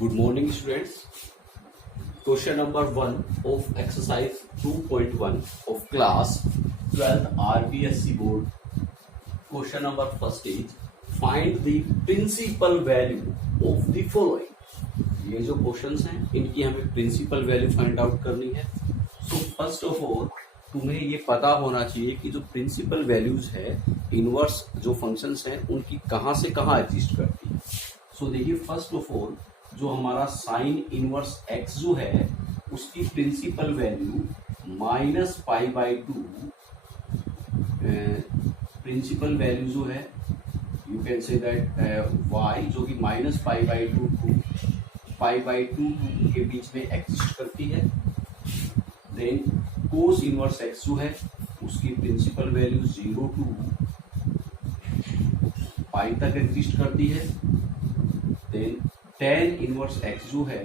Good morning, students. Question number 1 of exercise 2.1 of class 12th RBSc board. Question number first is find the principal value of the following. ये जो questions हैं इनकी हमें principal value find out करनी है. So first of all तुम्हें ये पता होना चाहिए कि जो प्रिंसिपल वैल्यूज है इनवर्स जो फंक्शंस हैं उनकी कहाँ से कहाँ एग्जिस्ट करती है. सो देखिए फर्स्ट ऑफ ऑल जो हमारा साइन इनवर्स एक्स जो है उसकी प्रिंसिपल वैल्यू -π/2 प्रिंसिपल वैल्यू जो है you can say that y जो कि -π/2 टू π/2 के बीच में एग्जिस्ट करती है. देन कोस इनवर्स एक्स जो है उसकी प्रिंसिपल वैल्यू 0 टू पाई तक एग्जिस्ट करती है. देन tan इनवर्स एक्स जो है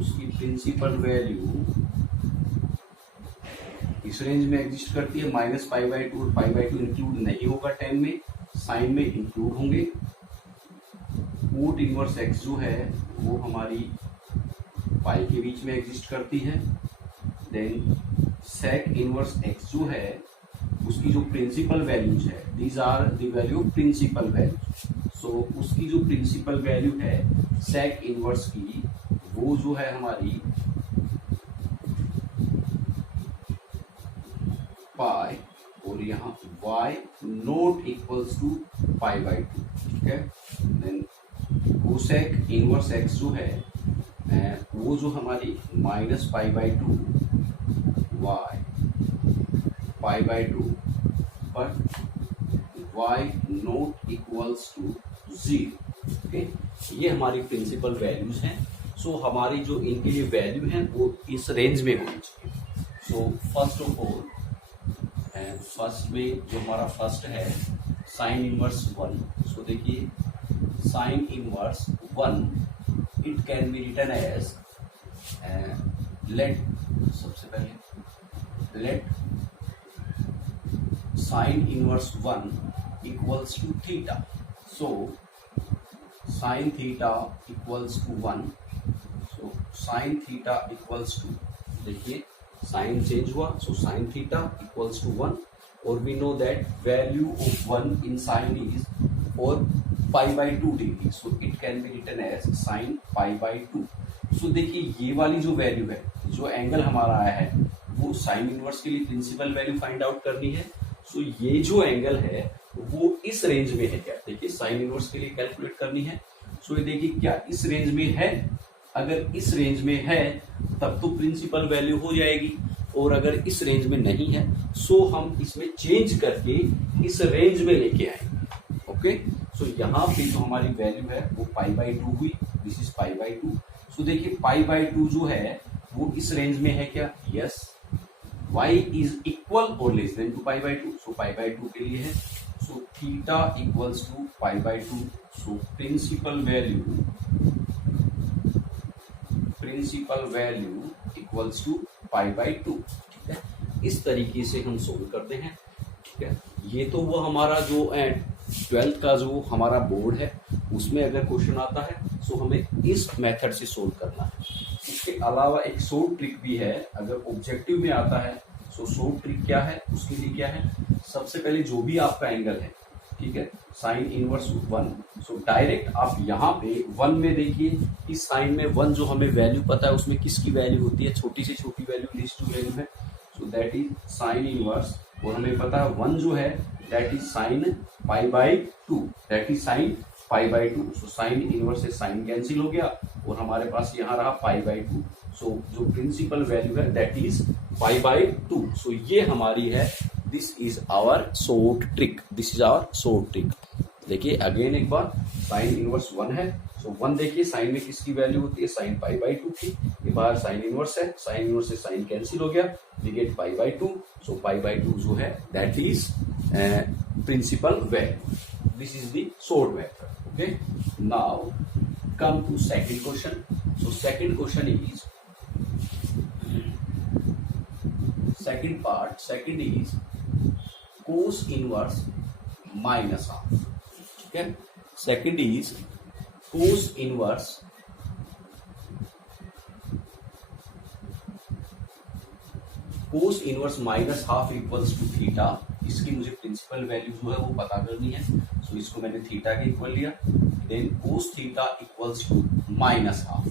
उसकी प्रिंसिपल वैल्यू इस रेंज में एग्जिस्ट करती है -π/2 और π/2 इंक्लूड नहीं होगा tan में, साइन में इंक्लूड होंगे. कोट इनवर्स एक्स जो है वो हमारी पाई के बीच में एग्जिस्ट करती है. देन सेक इनवर्स एक्स जो है उसकी जो प्रिंसिपल वैल्यूज है these are the value of principal value. So उसकी जो प्रिंसिपल वैल्यू है सेक इनवर्स की वो जो है हमारी पाई और यहाँ y नॉट इक्वल्स टू π/2. ठीक है. देन कोसेक इनवर्स एक्स जो है वो जो हमारी -π/2 y π/2 but y not equals to 0. Okay, ये हमारी प्रिंसिपल वैल्यूज हैं. सो हमारी जो इनके लिए वैल्यू है वो इस रेंज में होनी चाहिए. So first of all first में जो हमारा फर्स्ट है साइन इनवर्स 1. सो देखिए sine inverse 1 it can be written as let सबसे पहले let sine inverse 1 equals to theta. So sine theta equals to 1. So sine theta equals to देखिए sine change हुआ. So sine theta equals to 1 और we know that value of 1 in sine is और π/2 degree. So it can be written as sine π/2. So देखिए ये वाली जो value है जो एंगल हमारा आया है वो साइन इनवर्स के लिए प्रिंसिपल वैल्यू फाइंड आउट करनी है. सो ये जो एंगल है वो इस रेंज में है क्या. देखिए साइन इनवर्स के लिए कैलकुलेट करनी है. सो ये देखिए क्या इस रेंज में है. अगर इस रेंज में है तब तो प्रिंसिपल वैल्यू हो जाएगी और अगर इस रेंज में नहीं है सो हम इसमें चेंज करके इस रेंज में लेके आएंगे. ओके. सो यहाँ पे जो हमारी वैल्यू है वो π/2 हुई. This is π/2. सो देखिए π/2 जो है वो इस रेंज में है क्या. यस. y इज इक्वल और लेस देन टू π/2. सो π/2 के लिए है. So theta equals to π/2. So principal value equals to π/2. ठीक है. इस तरीके से हम सोल्व करते हैं. ठीक है. ये तो वो हमारा जो 12th का जो हमारा बोर्ड है उसमें अगर क्वेश्चन आता है सो हमें इस मेथड से सोल्व करना है. इसके अलावा एक शॉर्ट ट्रिक भी है. अगर ऑब्जेक्टिव में आता है सो शॉर्ट ट्रिक क्या है उसके लिए क्या है सबसे पहले जो भी आपका एंगल है ठीक है साइन इनवर्स 1. सो डायरेक्ट आप यहाँ पे 1 में देखिए इस साइन में 1 जो हमें वैल्यू पता है उसमें किसकी वैल्यू होती है छोटी से छोटी वैल्यू लीस्ट टू वैल्यू है. So that is sine inverse और हमें पता है 1 जो है that is sine π/2. That is sine π/2. So sine inverse से साइन कैंसिल हो गया और हमारे पास यहाँ रहा π/2. सो जो प्रिंसिपल वैल्यू है दैट इज π/2. सो ये हमारी है. This is our short trick. This is our short trick. देखिए अगेन एक बार साइन इनवर्स 1 है. सो 1 देखिए साइन में किसकी वैल्यू होती है साइन π/2 की. ये बाहर साइन इनवर्स है. साइन इनवर्स से साइन कैंसिल हो गया. We get π/2. सो π/2 जो है that is principal value. This is the short method. Okay. Now come to second question. So second question is second part. Second is cos inverse -half. ठीक है. Second is cos inverse cos inverse minus half equals to theta, इसकी मुझे principal value जो है वो पता करनी है। सो इसको मैंने थीटा के इक्वल लिया। Then cos theta equals to minus half,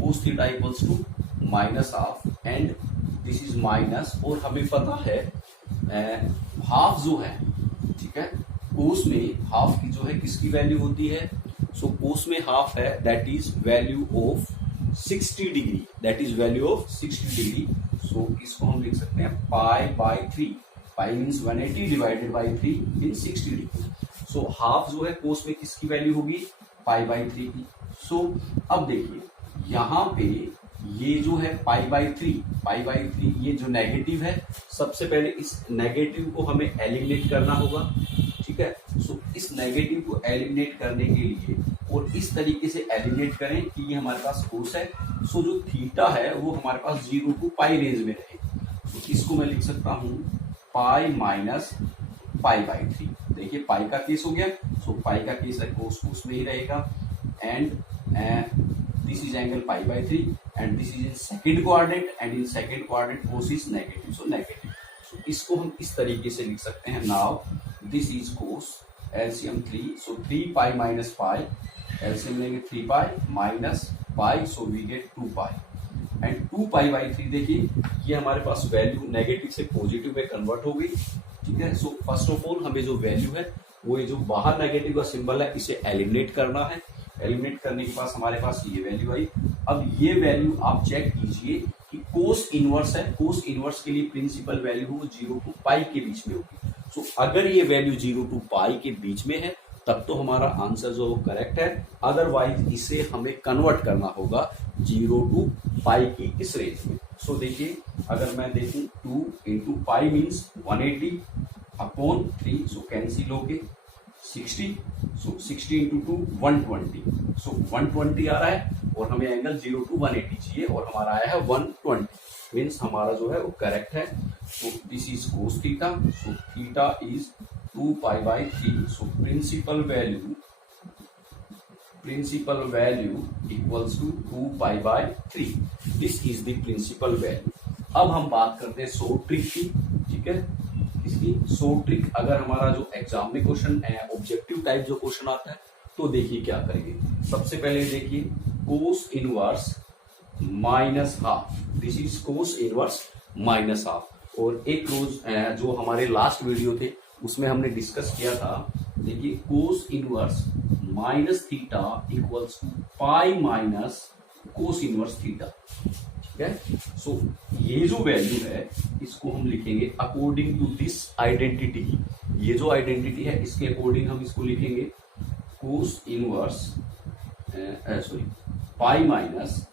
cos theta equals to minus half and this is minus, और हमें पता है हाफ जो है, ठीक है, कोस में हाफ की जो है किसकी वैल्यू होती है, सो कोस में हाफ है that is value of 60 degree, that is value of 60 degree. So इसको हम लिख सकते हैं pi by 3, pi means 180 divided by 3 in 60 degree. So half जो है कोस में किसकी वैल्यू होगी, पाई बाई 3 की। सो अब देखिए यहाँ पे ये जो है पाई बाई 3 ये जो नेगेटिव है, सबसे पहले इस नेगेटिव को हमें एलिमिनेट करना होगा, ठीक है। सो इस नेगेटिव को एलिमिनेट करने के लिए और इस तरीके से एलिमिनेट करें कि ये हमारे पास कोस है, सो जो थीटा है वो हमारे पास 0 टू पाई रेंज में रहे। तो इसको मैं लिख सकता हूं पाई माइनस पाई बाई 3। देखिए पाई का केस हो गया, सो पाई का केस है कोस में ही रहेगा and this is angle pi by 3 and this is in second quadrant and in second quadrant cos is negative, so negative. So इसको हम इस तरीके से लिख सकते हैं। Now this is cos LCM 3, so 3 pi minus pi, LCM लेंगे 3 pi minus pi, so we get 2 pi and 2 pi by 3। देखिए ये हमारे पास वैल्यू नेगेटिव से पॉजिटिव में कन्वर्ट हो गई, ठीक है। सो फर्स्ट ऑफ ऑल हमें जो वैल्यू है वो ये जो बाहर नेगेटिव का सिंबल है इसे एलिमिनेट करना है। एलिमिनेट करने के पास हमारे पास ये वैल्यू आई। अब ये वैल्यू आप चेक कीजिए कि कोस इनवर्स है, कोस इनवर्स के लिए प्रिंसिपल वैल्यू वो 0 टू पाई के बीच में होगी। सो अगर ये वैल्यू 0 टू पाई के बीच में है तब तो हमारा आंसर जो वो करेक्ट है, अदरवाइज इसे हमें कन्वर्ट करना होगा 0 टू पाई की इस रेंज में। सो देखिए अगर मैं देखूं 2 इंटू पाई मीन्स 180 अपॉन 3, सो कैंसिल हो गए 60, सो 60 इंटू 2 120, सो 120 आ रहा है और हमें एंगल 0 टू 180 चाहिए और हमारा आया है 120, मीन्स हमारा जो है वो करेक्ट है। So this is cos theta, so theta is 2 pi by 3, so principal value equals to 2 pi by 3, this is the principal value. अब हम बात करते हैं शॉर्ट ट्रिक की, ठीक है। इसकी शॉर्ट ट्रिक अगर हमारा जो एग्जाम में क्वेश्चन ऑब्जेक्टिव टाइप जो क्वेश्चन आता है तो देखिए क्या करेंगे। सबसे पहले देखिए cos inverse minus half, this is cos inverse minus half. और एक रोज जो हमारे लास्ट वीडियो थे उसमें हमने डिस्कस किया था, देखिए cos inverse minus theta equals to pi minus cos inverse theta, ठीक है। सो ये जो वैल्यू है इसको हम लिखेंगे अकॉर्डिंग टू दिस आइडेंटिटी। ये जो आइडेंटिटी है इसके अकॉर्डिंग हम इसको लिखेंगे cos inverse pi minus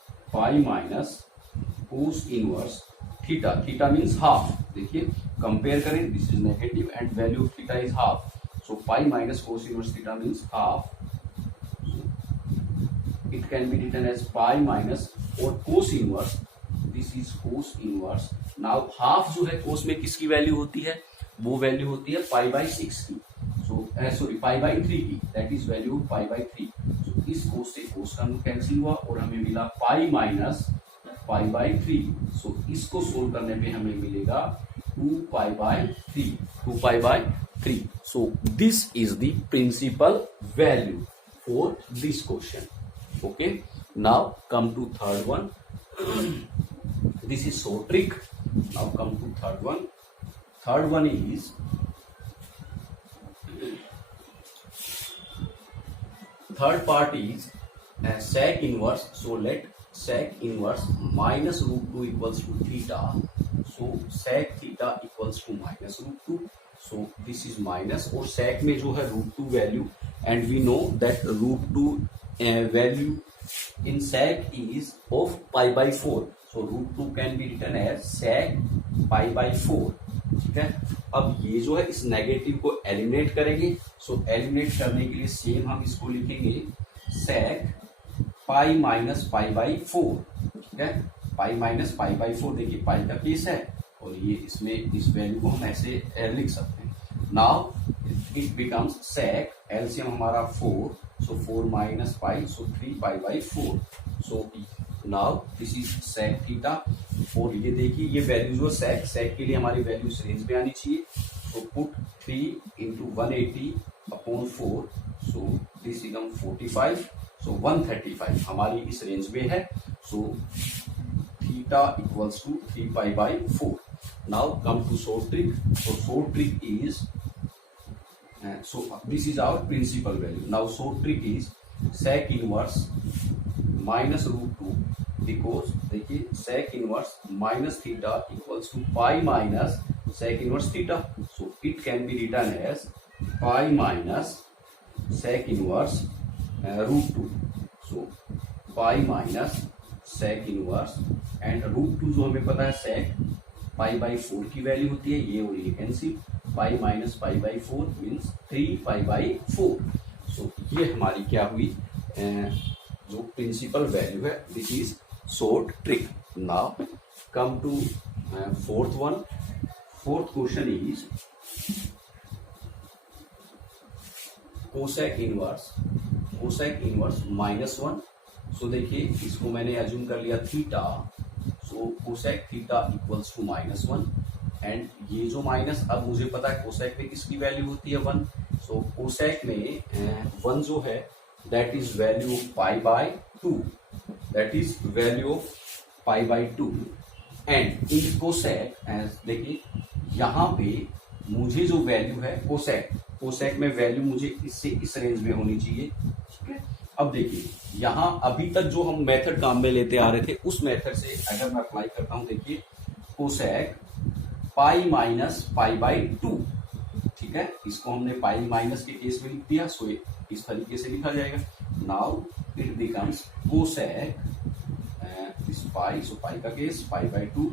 cos inverse theta, theta means half. देखिए कंपेयर करें, this is negative and value of theta is half, so pi minus cos inverse theta means half, it can be written as pi minus और cos inverse, this is cos inverse. Now half जो है कोस में किसकी value होती है, वो value होती है पाई बाई 6 की, सो सॉरी पाई बाई 3 की, that is value pi by 3। सो इस कोस से कोस का कैंसिल हुआ और हमें मिला पाई माइनस पाई बाई 3। सो इसको सोल्व करने पे हमें मिलेगा 2 pi by 3। So this is the principal value for this question. Okay, now come to third one. This is short trick. Now come to third one. Third one is third part is sec inverse. So let sec inverse minus root 2 equals to theta. So sec theta equals to minus root 2. So this is minus और sec में जो है root 2 value and we know that root 2 value in sec is of pi by 4, so root 2 can be written as sec pi by 4, ठीक है। अब ये जो है इस नेगेटिव को एलिमिनेट करेंगे, सो एलिमिनेट करने के लिए सेम हम इसको लिखेंगे sec pi minus pi by 4, ठीक है। पाई माइनस पाई बाई 4, देखिए पाई का केस है और ये इसमें इस वैल्यू को हम ऐसे लिख सकते हैं। Now it becomes sec, LCM हमारा 4, so 4 minus pi, so 3 pi by 4. So now this is sec theta और ये देखिए ये वैल्यू जो सेक सेक के लिए हमारी वैल्यू इस रेंज में आनी चाहिए। So put 3 into 180 upon 4, so this become 45, so 135 हमारी इस रेंज में है। So theta equals to 3 pi by 4। Now come to short trick. So short trick is so this is our principal value. Now short trick is sec inverse minus root 2, because देखिए sec inverse minus theta equals to pi minus sec inverse theta. So it can be written as pi minus sec inverse root 2. So pi minus sec inverse and root 2 जो हमें पता है sec pi by 4 की value होती है, ये और ये cancel, pi minus pi by 4 means 3 pi by 4। So ये हमारी क्या हुई जो प्रिंसिपल वैल्यू है। This is short trick. Now come to fourth one. Fourth question is cosec inverse -1। So देखिए इसको मैंने अज्यूम कर लिया theta. So cosec theta equals to -1 and ये जो माइनस, अब मुझे पता है कोसेक में किसकी वैल्यू होती है 1। सो कोसेक में 1 जो है that is value of pi by 2, that is value of pi by 2 and in cosec देखिए यहाँ पे मुझे जो वैल्यू है कोसेक में वैल्यू मुझे इससे इस रेंज में होनी चाहिए, ठीक है। अब देखिए यहाँ अभी तक जो हम मेथड काम में लेते आ रहे थे उस मेथड से अगर मैं अप्लाई करता हूं, देखिए cosec pi minus pi by 2, ठीक है। इसको हमने पाई माइनस के केस में लिख दिया, सो इस तरीके से लिखा जाएगा। Now it becomes cosec this pi, so pi का केस पाई बाई 2,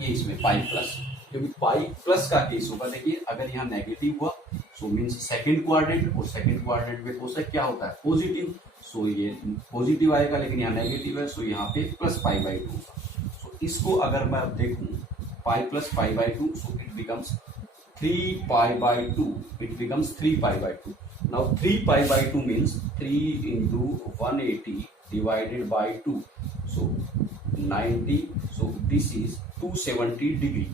ये इसमें पाई प्लस, क्योंकि पाई प्लस का केस होगा। देखिए अगर यहाँ नेगेटिव हुआ सो मीन्स सेकंड क्वाड्रेंट, और सेकंड क्वाड्रेंट में कोसेक क्या होता है पॉजिटिव, सो ये पॉजिटिव आएगा, लेकिन यहाँ नेगेटिव है, सो यहाँ पे प्लस पाई बाई 2 होगा। सो इसको अगर मैं अब देखूं pi plus pi by 2, so it becomes 3 pi by 2, it becomes 3 pi by 2। Now 3 pi by 2 means 3 into 180 divided by 2, so 90, so this is 270 degree.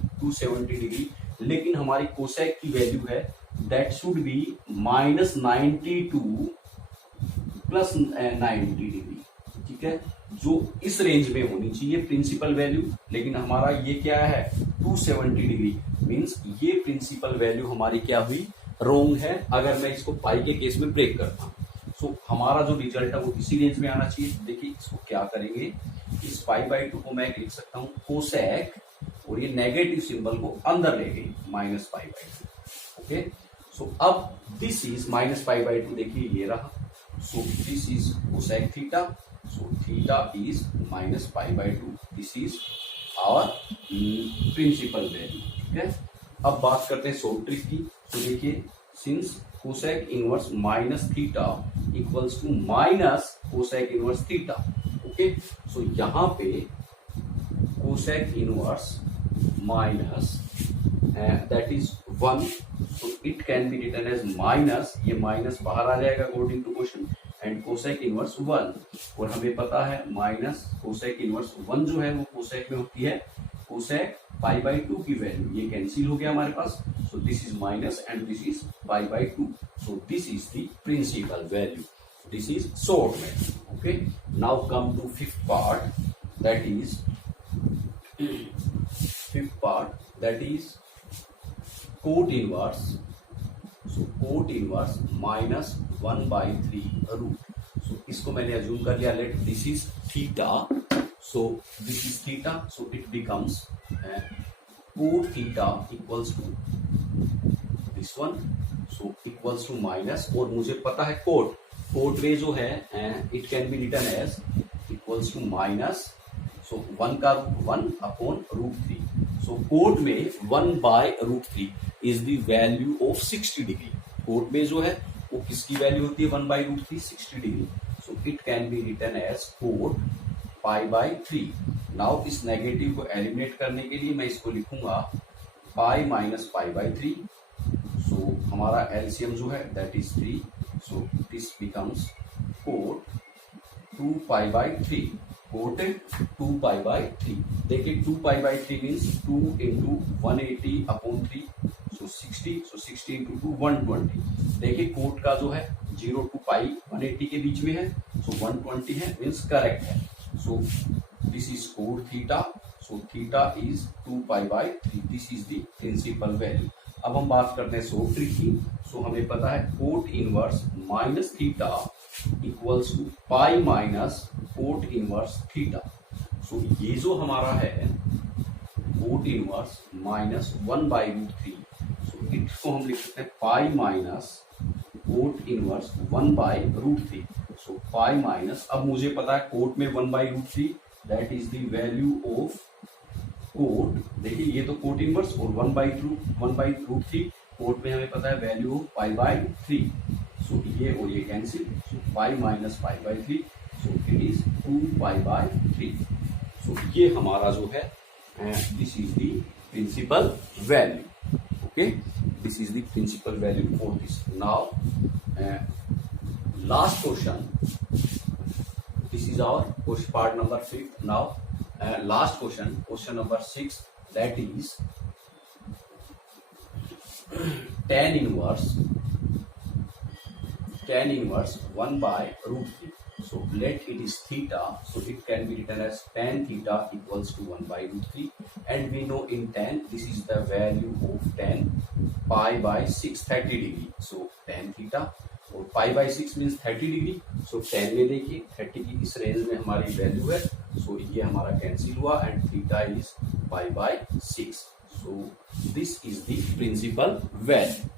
लेकिन हमारी कोसेक की वैल्यू है that should be -92 plus 90 degree, ठीक है, जो इस range में होनी चाहिए प्रिंसिपल वैल्यू। लेकिन हमारा ये क्या है 270 डिग्री, मीन्स ये प्रिंसिपल वैल्यू हमारी क्या हुई रोंग है। अगर मैं इसको पाई के केस में ब्रेक करता हूं सो हमारा जो रिजल्ट है वो इसी रेंज में आना चाहिए। देखिए इसको क्या करेंगे, इस पाई बाई 2 को मैं लिख सकता हूं कोसेक, और ये नेगेटिव सिंबल को अंदर ले गई minus pi by 2, okay. So अब this is minus pi by 2, देखिए ये रहा, so this is cosec theta, so theta is minus pi by 2, this is our principal value, ठीक है। अब बात करते हैं शॉर्ट ट्रिक की। तो देखिए since cosec inverse minus theta equals to minus cosec inverse theta, okay. So यहां पे cosec inverse minus that is 1, so it can be written as minus, ये माइनस बाहर आ जाएगा according to question, and cosec inverse 1, और हमें पता है माइनस कोसेक इनवर्स 1 जो है वो कोसेक में होती है कोसेक पाई बाई 2 की वैल्यू, ये कैंसिल हो गया हमारे पास। So this is minus and this is pi by 2, so this is the principal value, this is short method, okay. Now come to fifth part, that is cot inverse. So cot inverse -1/3 root. So इसको मैंने assume कर लिया, let this is theta, so this is theta, so it becomes cot theta equals to this one, so equals to minus, और मुझे पता है cot रे जो है it can be written as equals to minus, so 1 का root 1 upon √3। सो cot में 1/√3 is the value of 60 degree. Cot में जो है वो किसकी वैल्यू होती है 1/√3, 60 degree. So it can be written as cot pi by 3। Now इस नेगेटिव को एलिमिनेट करने के लिए मैं इसको लिखूंगा पाई माइनस पाई बाई 3। सो हमारा एलसीएम जो है that is 3, so this becomes cot 2 pi by 3। Cot 2π/3। देखिए 2π/3 means 2 into 180/3, so 60, so 60 into 2 120। देखिए कोट का जो है 0 to π 180 के बीच में है, सो 120 है, मीन्स करेक्ट है। So this is cot theta, so theta is 2π/3, this is the principal value. अब हम बात करते हैं सॉल्व ट्रिक की। सो हमें पता है cot inverse minus theta equals to pi minus cot inverse theta. So ये जो हमारा है कोट इनवर्स माइनस 1/√3, सो इसको हम लिख सकते हैं pi minus cot inverse 1/√3। So pi minus, अब मुझे पता है कोट में 1/√3 that is the value of cot. देखिए ये तो कोट इनवर्स और 1/√3 कोट में हमें पता है वैल्यू ऑफ π/3। सो ये और ये cancel, so pi minus π/3, so it is 2π/3। So ये हमारा जो है this is the principal value. Okay, this is the principal value for this. Now last question, this is our part number 5। Now last question number 6, that is tan inverse 1/√3. So let it is theta, so it can be written as tan theta equals to 1/√3, and we know in tan this is the value of tan π/6, 30 degree. So tan theta और π/6 means 30 degree. सो 10 में देखिए 30 की इस range में हमारी value है, सो ये हमारा कैंसिल हुआ and theta is π/6। So this is the principal value.